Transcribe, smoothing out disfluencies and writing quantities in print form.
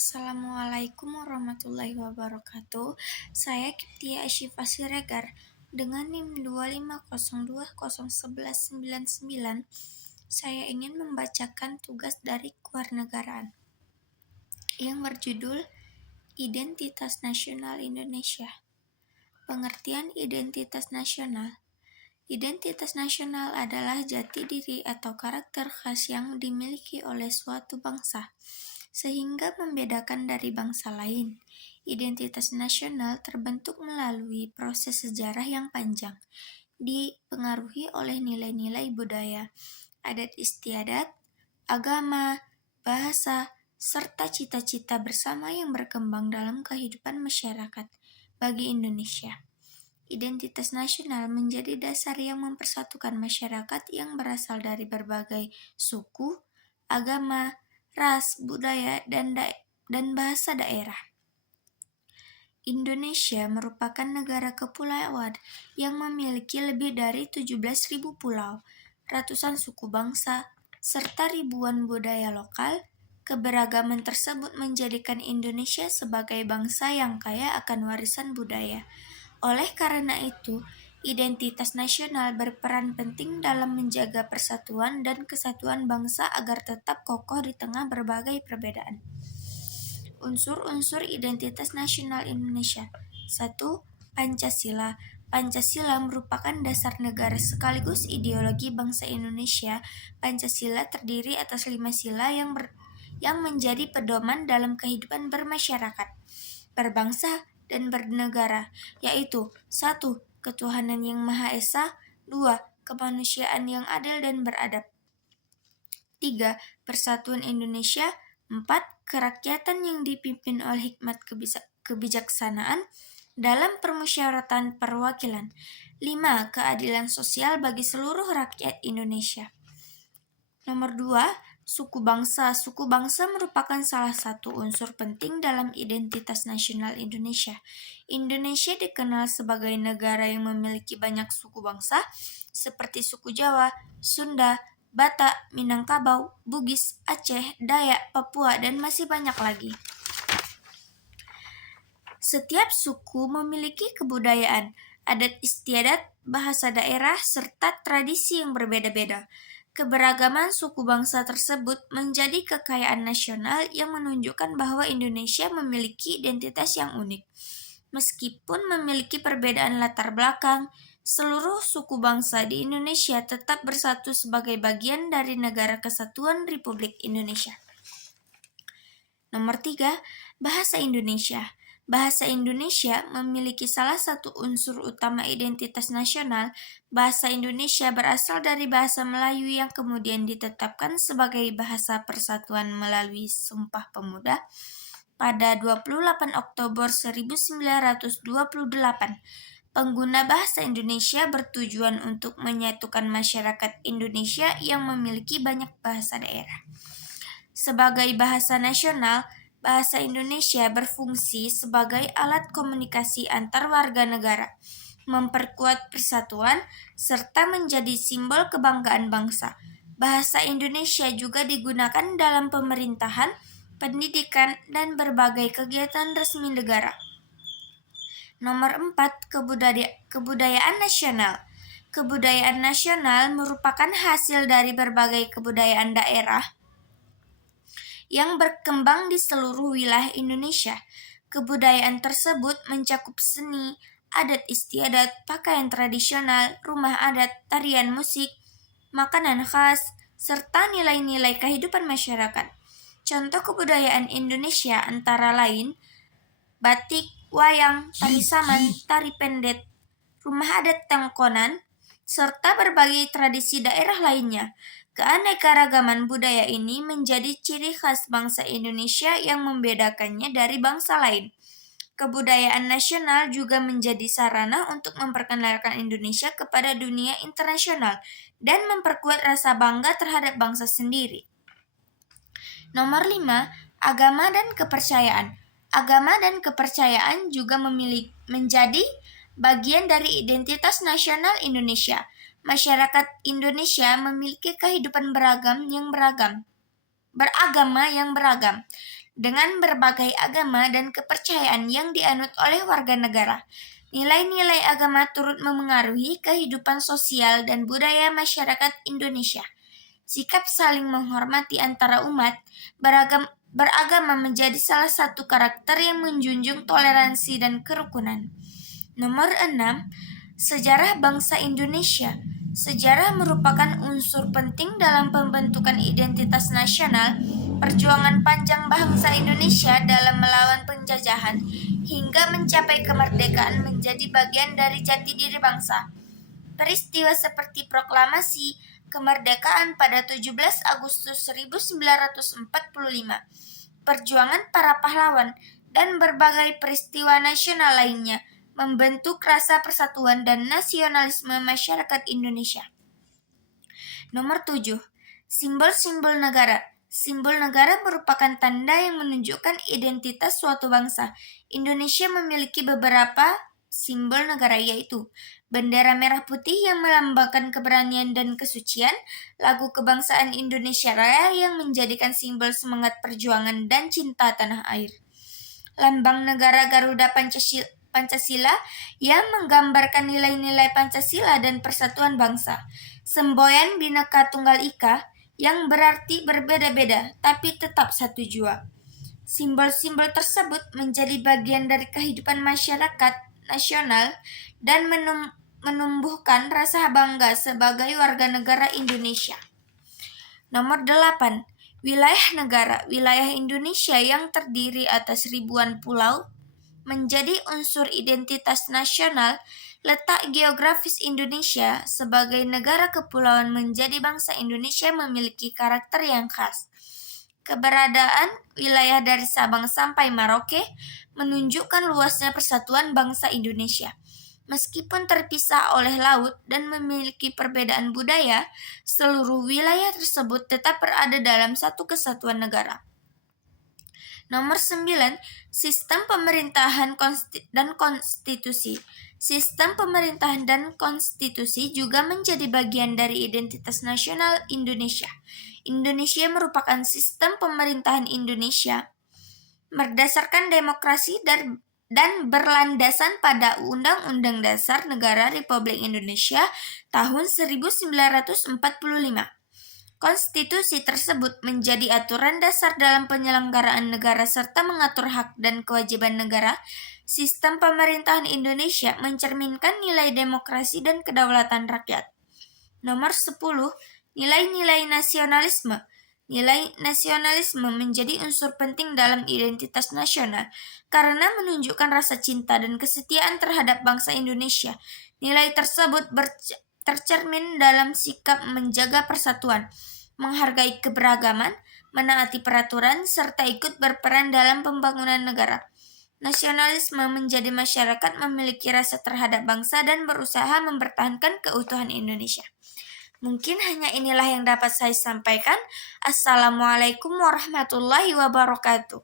Assalamualaikum warahmatullahi wabarakatuh. Saya Kiptia Asyifa Siregar dengan NIM 250201199. Saya ingin membacakan tugas dari kewarganegaraan yang berjudul Identitas Nasional Indonesia. Pengertian identitas nasional. Identitas nasional adalah jati diri atau karakter khas yang dimiliki oleh suatu bangsa, sehingga membedakan dari bangsa lain. Identitas nasional terbentuk melalui proses sejarah yang panjang, dipengaruhi oleh nilai-nilai budaya, adat istiadat, agama, bahasa, serta cita-cita bersama yang berkembang dalam kehidupan masyarakat. Bagi Indonesia, identitas nasional menjadi dasar yang mempersatukan masyarakat yang berasal dari berbagai suku, agama, ras, budaya, dan bahasa daerah. Indonesia merupakan negara kepulauan yang memiliki lebih dari 17.000 pulau, ratusan suku bangsa, serta ribuan budaya lokal. Keberagaman tersebut menjadikan Indonesia sebagai bangsa yang kaya akan warisan budaya. Oleh karena itu, identitas nasional berperan penting dalam menjaga persatuan dan kesatuan bangsa agar tetap kokoh di tengah berbagai perbedaan. Unsur-unsur identitas nasional Indonesia. 1. Pancasila. Pancasila merupakan dasar negara sekaligus ideologi bangsa Indonesia. Pancasila terdiri atas 5 sila yang menjadi pedoman dalam kehidupan bermasyarakat, berbangsa, dan bernegara, yaitu 1. Ketuhanan yang Maha Esa. 2. Kemanusiaan yang adil dan beradab. 3. Persatuan Indonesia. 4. Kerakyatan yang dipimpin oleh hikmat kebijaksanaan dalam permusyawaratan perwakilan. 5. Keadilan sosial bagi seluruh rakyat Indonesia. Nomor 2. Suku bangsa. Suku bangsa merupakan salah satu unsur penting dalam identitas nasional Indonesia. Indonesia dikenal sebagai negara yang memiliki banyak suku bangsa, seperti suku Jawa, Sunda, Batak, Minangkabau, Bugis, Aceh, Dayak, Papua, dan masih banyak lagi. Setiap suku memiliki kebudayaan, adat istiadat, bahasa daerah, serta tradisi yang berbeda-beda. Keberagaman suku bangsa tersebut menjadi kekayaan nasional yang menunjukkan bahwa Indonesia memiliki identitas yang unik. Meskipun memiliki perbedaan latar belakang, seluruh suku bangsa di Indonesia tetap bersatu sebagai bagian dari Negara Kesatuan Republik Indonesia. Nomor 3. Bahasa Indonesia. Bahasa Indonesia memiliki salah satu unsur utama identitas nasional. Bahasa Indonesia berasal dari bahasa Melayu yang kemudian ditetapkan sebagai bahasa persatuan melalui Sumpah Pemuda pada 28 Oktober 1928. Pengguna bahasa Indonesia bertujuan untuk menyatukan masyarakat Indonesia yang memiliki banyak bahasa daerah. Sebagai bahasa nasional, bahasa Indonesia berfungsi sebagai alat komunikasi antar warga negara, memperkuat persatuan, serta menjadi simbol kebanggaan bangsa. Bahasa Indonesia juga digunakan dalam pemerintahan, pendidikan, dan berbagai kegiatan resmi negara. Nomor 4. Kebudayaan nasional. Kebudayaan nasional merupakan hasil dari berbagai kebudayaan daerah yang berkembang di seluruh wilayah Indonesia. Kebudayaan tersebut mencakup seni, adat istiadat, pakaian tradisional, rumah adat, tarian musik, makanan khas, serta nilai-nilai kehidupan masyarakat. Contoh kebudayaan Indonesia antara lain batik, wayang, tari saman, tari pendet, rumah adat tengkonan, serta berbagai tradisi daerah lainnya. Keanekaragaman budaya ini menjadi ciri khas bangsa Indonesia yang membedakannya dari bangsa lain. Kebudayaan nasional juga menjadi sarana untuk memperkenalkan Indonesia kepada dunia internasional dan memperkuat rasa bangga terhadap bangsa sendiri. Nomor 5. Agama dan kepercayaan. Agama dan kepercayaan juga menjadi bagian dari identitas nasional Indonesia. Masyarakat Indonesia memiliki kehidupan beragama yang beragam. dengan berbagai agama dan kepercayaan yang dianut oleh warga negara. Nilai-nilai agama turut memengaruhi kehidupan sosial dan budaya masyarakat Indonesia. Sikap saling menghormati antara umat beragama menjadi salah satu karakter yang menjunjung toleransi dan kerukunan. Nomor 6. Sejarah bangsa Indonesia. Sejarah merupakan unsur penting dalam pembentukan identitas nasional. Perjuangan panjang bangsa Indonesia dalam melawan penjajahan hingga mencapai kemerdekaan menjadi bagian dari jati diri bangsa. Peristiwa seperti proklamasi kemerdekaan pada 17 Agustus 1945, perjuangan para pahlawan, dan berbagai peristiwa nasional lainnya membentuk rasa persatuan dan nasionalisme masyarakat Indonesia. Nomor 7. Simbol-simbol negara. Simbol negara merupakan tanda yang menunjukkan identitas suatu bangsa. Indonesia memiliki beberapa simbol negara, yaitu bendera merah putih yang melambangkan keberanian dan kesucian, lagu kebangsaan Indonesia Raya yang menjadikan simbol semangat perjuangan dan cinta tanah air, lambang negara Garuda Pancasila yang menggambarkan nilai-nilai Pancasila dan persatuan bangsa, semboyan Bhinneka Tunggal Ika yang berarti berbeda-beda tapi tetap satu jua. Simbol-simbol tersebut menjadi bagian dari kehidupan masyarakat nasional dan menumbuhkan rasa bangga sebagai warga negara Indonesia. Nomor 8. Wilayah negara. Wilayah Indonesia yang terdiri atas ribuan pulau menjadi unsur identitas nasional. Letak geografis Indonesia sebagai negara kepulauan menjadi bangsa Indonesia memiliki karakter yang khas. Keberadaan wilayah dari Sabang sampai Merauke menunjukkan luasnya persatuan bangsa Indonesia. Meskipun terpisah oleh laut dan memiliki perbedaan budaya, seluruh wilayah tersebut tetap berada dalam satu kesatuan negara. Nomor 9. Sistem pemerintahan dan konstitusi. Sistem pemerintahan dan konstitusi juga menjadi bagian dari identitas nasional Indonesia. Indonesia merupakan sistem pemerintahan Indonesia berdasarkan demokrasi dan berlandasan pada Undang-Undang Dasar Negara Republik Indonesia tahun 1945. Konstitusi tersebut menjadi aturan dasar dalam penyelenggaraan negara serta mengatur hak dan kewajiban negara. Sistem pemerintahan Indonesia mencerminkan nilai demokrasi dan kedaulatan rakyat. Nomor 10. Nilai-nilai nasionalisme. Nilai nasionalisme menjadi unsur penting dalam identitas nasional karena menunjukkan rasa cinta dan kesetiaan terhadap bangsa Indonesia. Nilai tersebut tercermin dalam sikap menjaga persatuan, menghargai keberagaman, menaati peraturan, serta ikut berperan dalam pembangunan negara. Nasionalisme menjadi masyarakat memiliki rasa terhadap bangsa dan berusaha mempertahankan keutuhan Indonesia. Mungkin hanya inilah yang dapat saya sampaikan. Assalamualaikum warahmatullahi wabarakatuh.